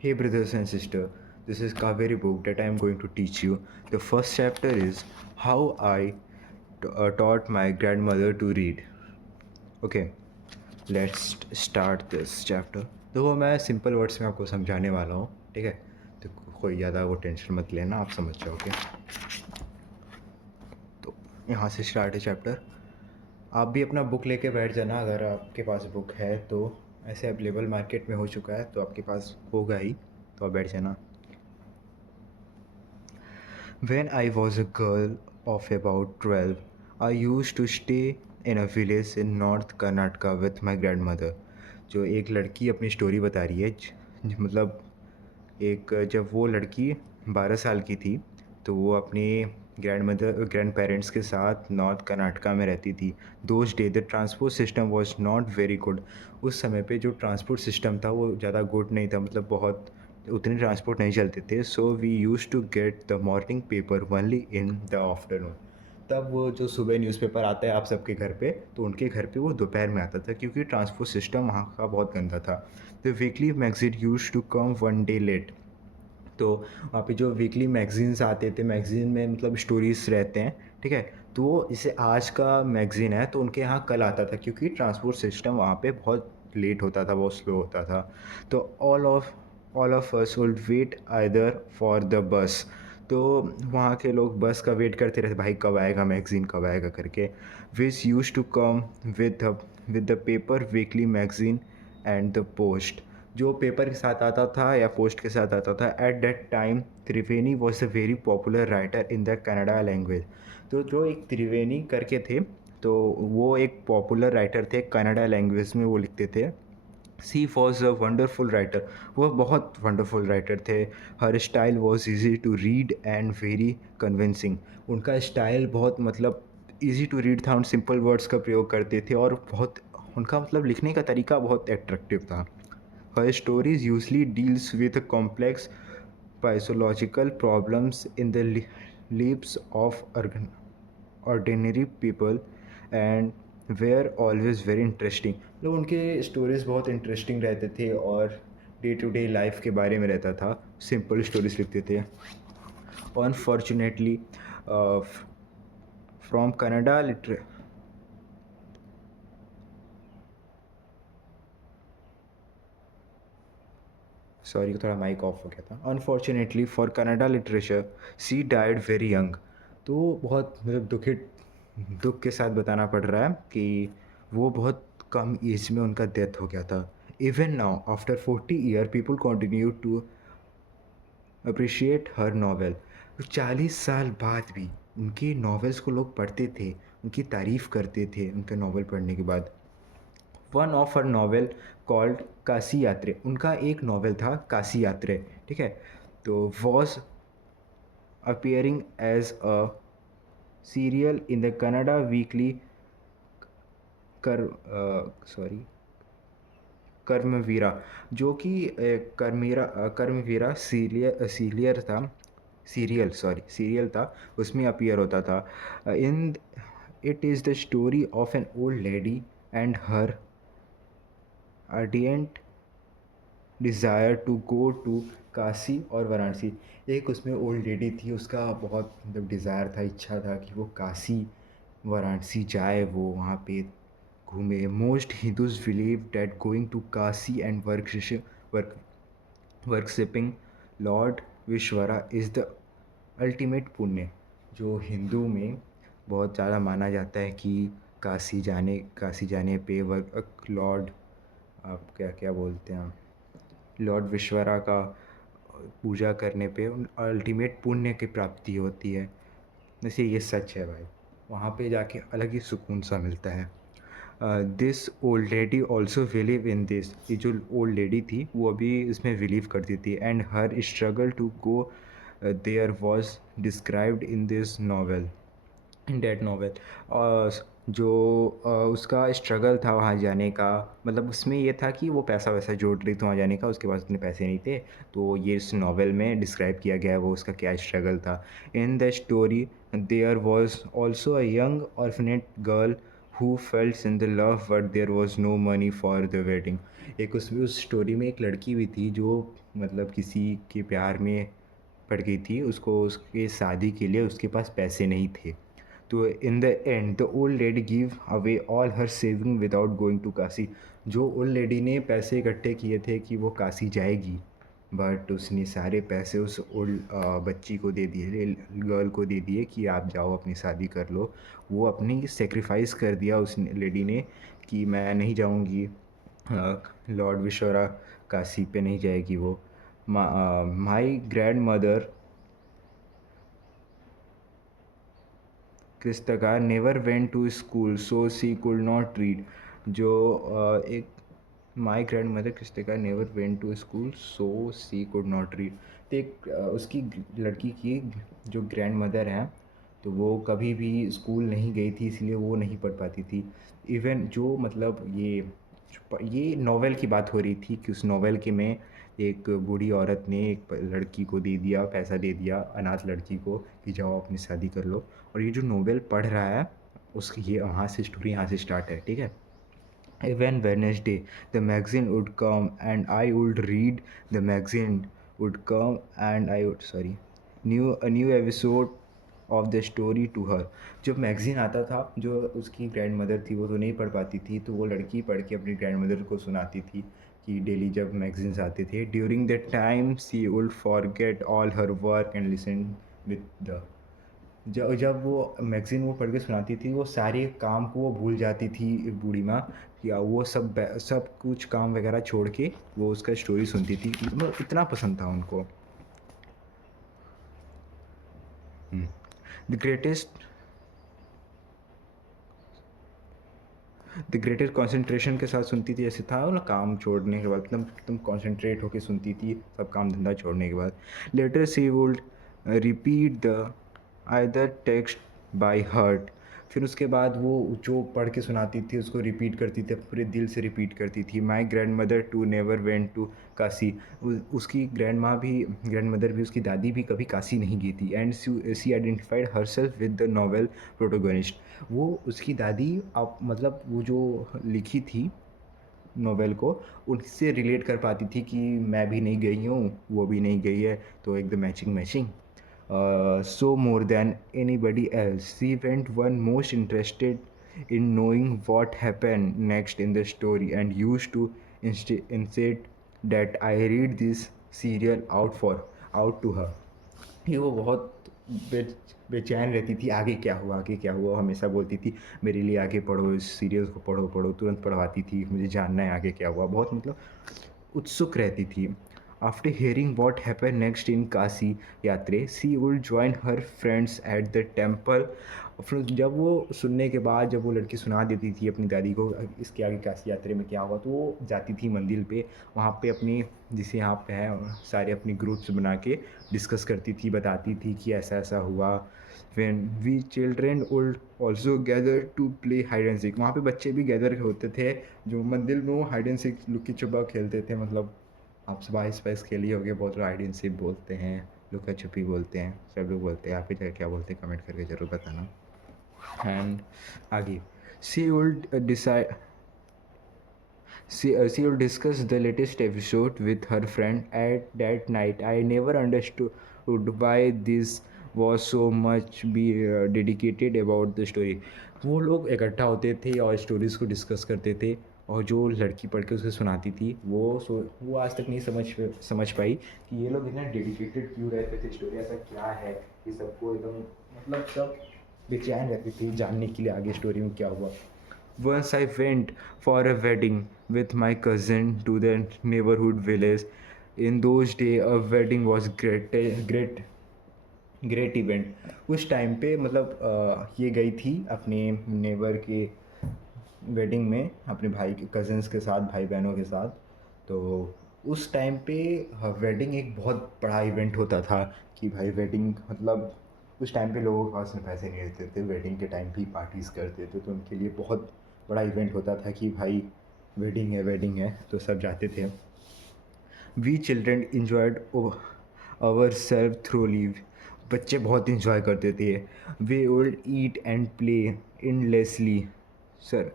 Hey, brothers and sisters, this is Kaveri book that I am going to teach you. The first chapter is how I taught my grandmother to read. Okay, let's start this chapter. तो मैं simple words में आपको समझाने वाला हूँ, ठीक है? तो कोई ज़्यादा वो टेंशन मत लेना, आप समझ जाओगे। तो यहाँ से स्टार्ट है चैप्टर। आप भी अपना बुक लेके बैठ जाना, अगर आपके पास बुक है तो। ऐसे अवेलेबल मार्केट में हो चुका है तो आपके पास होगा ही, तो आप बैठ जाना। When I was a girl of about 12, I used to stay in a village in North Karnataka with my grandmother. जो एक लड़की अपनी स्टोरी बता रही है, मतलब एक जब वो लड़की 12 साल की थी तो वो अपनी ग्रैंड पेरेंट्स के साथ नॉर्थ कर्नाटका में रहती थी। Those day the transport system was not very good. उस समय पे जो ट्रांसपोर्ट सिस्टम था वो ज़्यादा गुड नहीं था, मतलब बहुत उतने ट्रांसपोर्ट नहीं चलते थे। So we use to get the morning paper only in the afternoon. तब वो जो सुबह न्यूज़पेपर आता है आप सबके घर पे, तो उनके घर पे वो दोपहर में आता था क्योंकि ट्रांसपोर्ट सिस्टम वहाँ का बहुत गंदा था। The weekly magazine use to come one day late. तो वहाँ पे जो वीकली मैगज़ीन्स आते थे, मैगज़ीन में मतलब स्टोरीज़ रहते हैं, ठीक है? तो वो जैसे आज का मैगज़ीन है तो उनके यहाँ कल आता था क्योंकि ट्रांसपोर्ट सिस्टम वहाँ पे बहुत लेट होता था, बहुत स्लो होता था। तो all of us would wait either for the bus. तो वहाँ के लोग बस का वेट करते रहते, भाई कब आएगा मैगज़ीन, कब आएगा करके। Which used to come with the paper weekly magazine and the post. जो पेपर के साथ आता था या पोस्ट के साथ आता था। At that time Triveni was a very popular writer in the Kannada language. तो जो एक त्रिवेणी करके थे, तो वो एक पॉपुलर राइटर थे, कन्नड़ा लैंग्वेज में वो लिखते थे। She was a wonderful writer. वो बहुत वंडरफुल राइटर थे। Her style was easy to read and very convincing. उनका स्टाइल बहुत मतलब ईजी टू रीड था, उन सिंपल वर्ड्स का प्रयोग करते थे और बहुत उनका मतलब लिखने का तरीका बहुत एट्रैक्टिव था। Her stories usually deals with complex psychological problems in the lives of ordinary people and were always very interesting। मतलब उनके स्टोरीज़ बहुत इंटरेस्टिंग रहते थे और डे टू डे लाइफ के बारे में रहता था, सिंपल स्टोरीज लिखते थे। अनफॉर्चुनेटली फ्रॉम कनाडा लिटरे सॉरी थोड़ा माइक ऑफ हो गया था। Unfortunately for Canada literature she died very young. तो बहुत मतलब दुख के साथ बताना पड़ रहा है कि वो बहुत कम एज में उनका डेथ हो गया था। Even now after 40 year people continue to appreciate her novel. 40 साल बाद भी उनके नॉवेल्स को लोग पढ़ते थे, उनकी तारीफ़ करते थे उनके नॉवल पढ़ने के बाद। One of her novel called Kashi यात्रे। उनका एक नॉवेल था काशी यात्रे, ठीक है? तो was appearing as a serial in the Kannada weekly कर सॉरी कर्मवीरा। जो कि कर्मवीरा सीरियल था, उसमें अपीयर होता था। In it is the story of an old lady and her ardent desire to go to Kashi और वाराणसी। एक उसमें ओल्ड लेडी थी, उसका बहुत मतलब डिज़ायर था, इच्छा था कि वो काशी वाराणसी जाए, वो वहाँ पे घूमे। Most Hindus believe that going to Kashi and work worshipping lord Vishweshwara is the ultimate punya. जो हिंदू में बहुत ज़्यादा माना जाता है कि काशी जाने पे वर्क लॉर्ड, आप क्या क्या बोलते हैं, लॉर्ड विश्वरा का पूजा करने पे अल्टीमेट पुण्य की प्राप्ति होती है। वैसे ये सच है भाई, वहाँ पे जाके अलग ही सुकून सा मिलता है। This old lady also believe in this. ये जो ओल्ड लेडी थी वो अभी इसमें बिलीव करती थी। And her struggle to go there was described in this novel, in that novel. और जो उसका स्ट्रगल था वहाँ जाने का, मतलब उसमें ये था कि वो पैसा वैसा जोड़ रही थी वहाँ जाने का, उसके पास इतने पैसे नहीं थे। तो ये इस नॉवेल में डिस्क्राइब किया गया है वो उसका क्या स्ट्रगल था। In the story there was also a young orphaned girl who felt in the love but there was no money for the wedding. एक उसमें उस स्टोरी में एक लड़की भी थी जो मतलब किसी के प्यार में पड़ गई थी, उसको उसके शादी के लिए उसके पास पैसे नहीं थे। तो in the end the old lady give away all her saving without going to Kashi. जो ओल्ड लेडी ने पैसे इकट्ठे किए थे कि वो काशी जाएगी, बट उसने सारे पैसे उस ओल्ड बच्ची को दे दिए, गर्ल को दे दिए कि आप जाओ अपनी शादी कर लो। वो अपनी सेक्रीफाइस कर दिया उस लेडी ने कि मैं नहीं जाऊंगी, लॉर्ड विश्वरा काशी पे नहीं जाएगी वो। My grand mother Kristaka never went to school, so she could not read. जो एक माई ग्रैंड मदर क्रिस्टिका never went to school so she could not read. तो एक उसकी लड़की की जो ग्रैंड मदर हैं, तो वो कभी भी स्कूल नहीं गई थी, इसलिए वो नहीं पढ़ पाती थी। इवन जो मतलब ये नॉवेल की बात हो रही थी कि उस नॉवेल के में एक बूढ़ी औरत ने एक लड़की को दे दिया, पैसा दे दिया अनाथ लड़की को कि जाओ अपनी शादी कर लो। और ये जो नॉवेल पढ़ रहा है उसकी ये वहाँ से स्टोरी यहाँ से स्टार्ट है, ठीक है। Even Wednesday, the magazine would come and I would read. The magazine would come and I would new a new episode of the story to her. जब मैगज़ीन आता था, जो उसकी ग्रैंड मदर थी वो तो नहीं पढ़ पाती थी, तो वो लड़की पढ़ के अपनी ग्रैंड मदर को सुनाती थी कि डेली जब मैगज़ीन्स आते थे। During the time she would forget all her work and listen with the. जब जब वो मैगज़ीन वो पढ़ के सुनाती थी, वो सारे काम को वो भूल जाती थी बूढ़ी माँ, या वो सब कुछ काम वगैरह छोड़ के वो उसका स्टोरी सुनती थी। मतलब इतना पसंद था उनको। The greatest the greatest concentration के साथ सुनती थी, ऐसे था ना, काम छोड़ने के बाद एकदम कॉन्सेंट्रेट होके सुनती थी सब काम धंधा छोड़ने के बाद। Later she would repeat the either text by heart. फिर उसके बाद वो जो पढ़ के सुनाती थी उसको रिपीट करती थी, पूरे दिल से रिपीट करती थी। My grandmother too never went to Kashi. उसकी ग्रैंड मदर भी, उसकी दादी भी कभी काशी नहीं गई थी। And she identified herself with the novel protagonist. वो उसकी दादी आप मतलब वो जो लिखी थी नॉवेल को, उनसे रिलेट कर पाती थी कि मैं भी नहीं गई हूँ, वो भी नहीं गई है, तो एकदम matching matching. So more than anybody else, she went one most interested in knowing what happened next in the story and used to insist that I read this serial out to her. ये वो बहुत बे बेचैन रहती थी, आगे क्या हुआ, आगे क्या हुआ, हमेशा बोलती थी मेरे लिए आगे पढ़ो, इस सीरियल को पढ़ो पढ़ो, तुरंत पढ़वाती थी, मुझे जानना है आगे क्या हुआ, बहुत मतलब उत्सुक रहती थी। After hearing what happen next in Kashi Yatre, she would join her friends at the temple. फिर जब वो सुनने के बाद, जब वो लड़की सुना देती थी अपनी दादी को इसके आगे काशी यात्रा में क्या हुआ, तो वो जाती थी मंदिर पे, वहाँ पे अपनी जिसे यहाँ पे है सारे अपनी ग्रुप्स बना के डिस्कस करती थी, बताती थी कि ऐसा ऐसा हुआ। when we children would also gather to play hide and seek। वहाँ पे बच्चे भी गैदर होते थे, जो मंदिर में वो हाइड एंड सीक लुक्की छुपा खेलते थे। मतलब आप स्पाइस स्पाइस खेली होगी, बहुत लोग हाइड एंड सीक बोलते हैं, लुका छुपी बोलते हैं, सब लोग बोलते हैं। आप ही क्या बोलते हैं कमेंट करके ज़रूर बताना। एंड आगे she would decide she will discuss the latest episode with her friend at that night. I never understood why this was so much be dedicated about the story। वो लोग इकट्ठा होते थे और स्टोरीज़ को डिस्कस करते थे, और जो लड़की पढ़ के उसे सुनाती थी वो आज तक नहीं समझ पाई कि ये लोग इतना डेडिकेटेड क्यों रहते थे स्टोरी, ऐसा क्या है कि सबको एकदम मतलब सब बेचैन रहती थी जानने के लिए आगे स्टोरी में क्या हुआ। Once I went for a wedding with my cousin to the neighborhood village. In those days, a wedding was great event। उस टाइम पे मतलब ये गई थी अपने नेबर के वेडिंग में अपने भाई के कज़न्स के साथ, भाई बहनों के साथ। तो उस टाइम पे वेडिंग एक बहुत बड़ा इवेंट होता था कि भाई वेडिंग मतलब उस टाइम पे लोगों के पास में पैसे नहीं रहते थे, वेडिंग के टाइम भी पार्टीज़ करते थे, तो उनके लिए बहुत बड़ा इवेंट होता था कि भाई वेडिंग है, तो सब जाते थे। We children enjoyed our self thoroughly. बच्चे बहुत इन्जॉय करते थे। We would eat and play endlessly. सर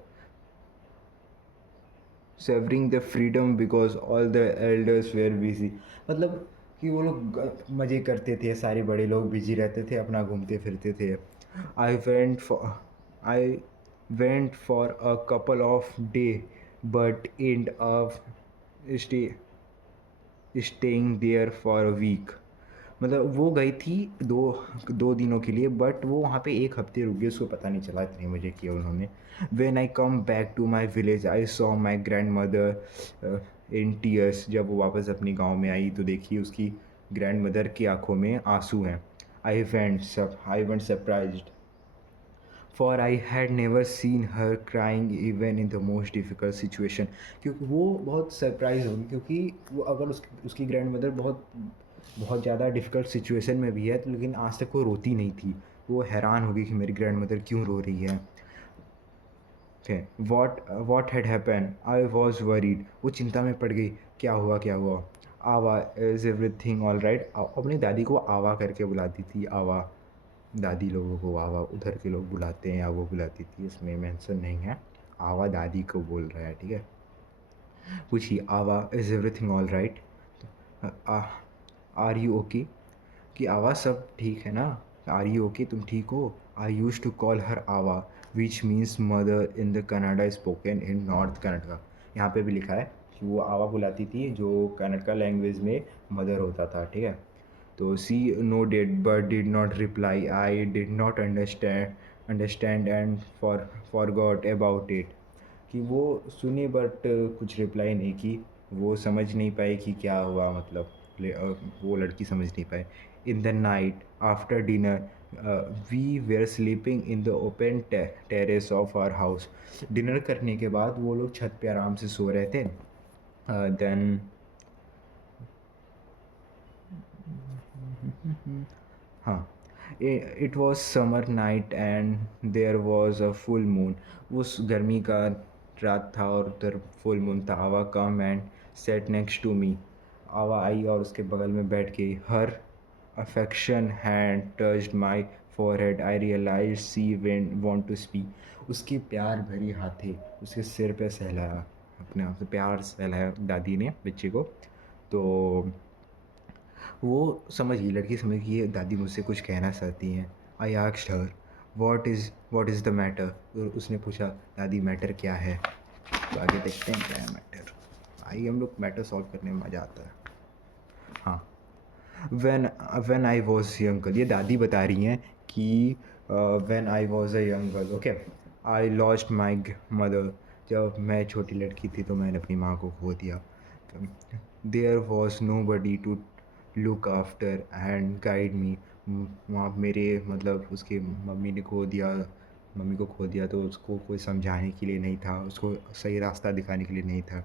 savouring the freedom because all the elders were busy. मतलब कि वो लोग मज़े करते थे, सारे बड़े लोग बिजी रहते थे, अपना घूमते फिरते थे। I went for I went for a couple of day but end up stay staying there for a week. मतलब वो गई थी दो दो दिनों के लिए, बट वो वहाँ पे एक हफ्ते रुक गई, उसको पता नहीं चला, इतने मज़े किए उन्होंने। When I come back to my village I saw my grandmother in tears. जब वो वापस अपनी गांव में आई तो देखी उसकी ग्रैंड मदर की आंखों में आंसू हैं। I went surprised for I had never seen her crying even in the most difficult situation. क्योंकि वो बहुत सरप्राइज होगी, क्योंकि वो अगर उसकी ग्रैंड मदर बहुत बहुत ज़्यादा डिफ़िकल्ट सिचुएशन में भी है तो लेकिन आज तक वो रोती नहीं थी। वो हैरान होगी कि मेरी ग्रैंड मदर क्यों रो रही है। What had happen, I was worried. वो चिंता में पड़ गई, क्या हुआ क्या हुआ। आवा, इज़ एवरीथिंग ऑल राइट। अपनी दादी को आवा करके बुलाती थी, आवा। दादी लोगों को आवा उधर के लोग बुलाते हैं या वो बुलाती थी, इसमें मेंशन नहीं है। आवा दादी को बोल रहा है, ठीक है। पूछी, Ava is everything all right, are you okay. कि आवा सब ठीक है ना, आर यू ओके, तुम ठीक हो। आई यूज टू कॉल हर आवा which means mother in the Canada spoken in north Canada. यहाँ पे भी लिखा है कि वो आवा बुलाती थी, जो कनाडा लैंग्वेज में मदर होता था, ठीक है। तो सी nodded but did not reply. I did not understand and forgot about it। कि वो सुनी बट कुछ रिप्लाई नहीं की, वो समझ नहीं पाई कि क्या हुआ, मतलब वो लड़की समझ नहीं पाई। In the night after dinner we were sleeping in the open terrace of our house. Dinner करने के बाद वो लोग छत पे आराम से सो रहे थे। देन हाँ, it was summer night and there was a full moon. उस गर्मी का रात था और उधर फुल मून था। Avva come and set next to me. Avva आई और उसके बगल में बैठ गई। Her affection hand touched my forehead. I realise she want to speak. उसकी प्यार भरी हाथें उसके सिर पे सहलाया, अपने आप से प्यार सहलाया दादी ने बच्चे को। तो वो समझ गई, लड़की समझ गई ये दादी मुझसे कुछ कहना चाहती हैं। I asked her what is the matter. तो उसने पूछा, दादी मैटर क्या है। तो आगे देखते हैं क्या है मैटर। आइए, हम लोग मैटर सॉल्व करने में मज़ा आता है। हाँ, when when I was young girl, ये दादी बता रही हैं कि when I was a young girl, okay, I lost my mother. जब मैं छोटी लड़की थी तो मैंने अपनी माँ को खो दिया। There was nobody to look after and guide me. वहाँ मेरे मतलब उसके मम्मी को खो दिया तो उसको कोई समझाने के लिए नहीं था, उसको सही रास्ता दिखाने के लिए नहीं था।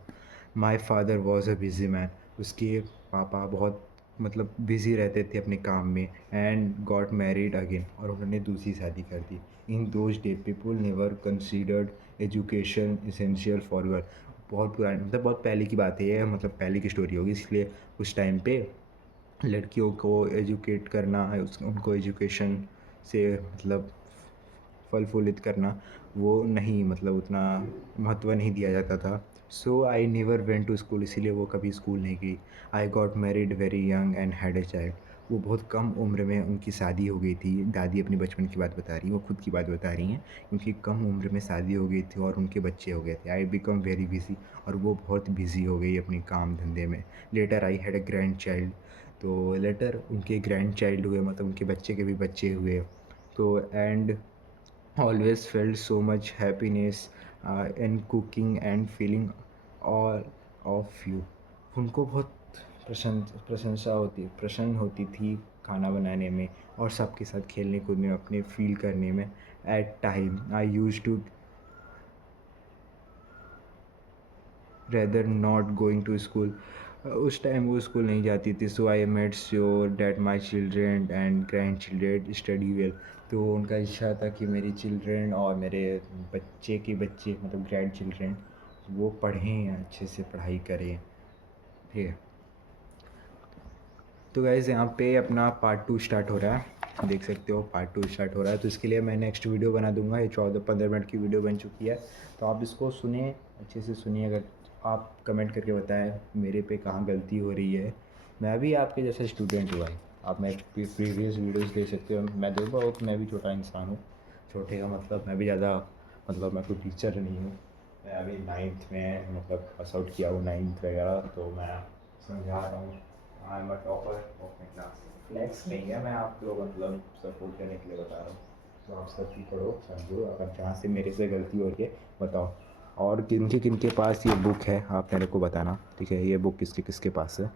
My father was a busy man. उसके पापा बहुत मतलब बिज़ी रहते थे अपने काम में। एंड गॉट मैरिड अगेन, और उन्होंने दूसरी शादी कर दी। In those day people never considered education essential for girl. बहुत पुरानी, मतलब बहुत पहले की बात है ये, मतलब पहले की स्टोरी होगी, इसलिए उस टाइम पे लड़कियों को एजुकेट करना है, उनको एजुकेशन से मतलब फल फूलित करना वो नहीं, मतलब उतना महत्व नहीं दिया जाता था। So I never went to school, इसीलिए वो कभी स्कूल नहीं गई। I got married very young and had a child. वो बहुत कम उम्र में उनकी शादी हो गई थी। दादी अपने बचपन की बात बता रही हैं, वो खुद की बात बता रही हैं। उनकी कम उम्र में शादी हो गई थी और उनके बच्चे हो गए थे। आई बिकम वेरी बिजी, और वो बहुत बिजी हो गई अपने काम धंधे में। Later I had a grandchild. तो लेटर उनके ग्रैंड चाइल्ड हुए, मतलब उनके बच्चे के भी बच्चे हुए। तो and always felt so much happiness in cooking and feeling all of you। उनको बहुत प्रसन्न होती थी खाना बनाने में और सबके साथ खेलने कूदने में, अपने फील करने में। At time I use to rather not going to school. उस टाइम वो स्कूल नहीं जाती थी। So I made sure that my children and grandchildren study well. तो उनका इच्छा था कि मेरी चिल्ड्रेन और मेरे बच्चे के बच्चे, मतलब ग्रैंड चिल्ड्रेन, वो पढ़ें, अच्छे से पढ़ाई करें, ठीक है। तो गाइज़ यहाँ पे अपना पार्ट 2 स्टार्ट हो रहा है, देख सकते हो पार्ट 2 स्टार्ट हो रहा है। तो इसके लिए मैं नेक्स्ट वीडियो बना दूंगा। ये 14-15 मिनट की वीडियो बन चुकी है, तो आप इसको सुनिए, अच्छे से सुनिए। अगर आप कमेंट करके बताएं मेरे पे कहाँ गलती हो रही है। मैं भी आपके जैसा स्टूडेंट हुआ है। आप मेरे प्रीवियस वीडियोस देख सकते हो। मैं देखा हो कि मैं भी छोटा इंसान हूँ। छोटे का मतलब मैं भी ज़्यादा, मतलब मैं कोई टीचर नहीं हूँ। मैं अभी 9th में मतलब पास आउट किया हूँ 9th वगैरह, तो मैं समझा रहा हूँ। I am a topper of my class. Flex नहीं है, मैं आपको मतलब सपोर्ट करने के लिए बता रहा हूँ। तो आप सब भी पढ़ो, समझो, अगर जहाँ से मेरे से गलती हो रही है बताओ। और किनके पास ये बुक है आप मेरे को बताना, ठीक है? ये बुक किसके किसके पास है,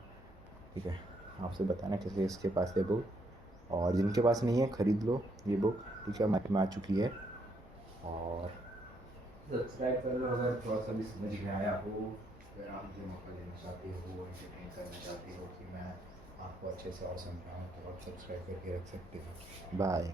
ठीक है? आपसे बताना किसके किसके पास है बुक। और जिनके पास नहीं है ख़रीद लो ये बुक, ठीक है? मार्केट में आ चुकी है। और सब्सक्राइब कर लो अगर थोड़ा सा भी समझ में आया हो। अगर आप मुझे मौका देना चाहते हो, एंटरटेन करना चाहते हो कि मैं आपको अच्छे से और समझाऊँ, तो आप सब्सक्राइब करके रख सकते हो। बाय।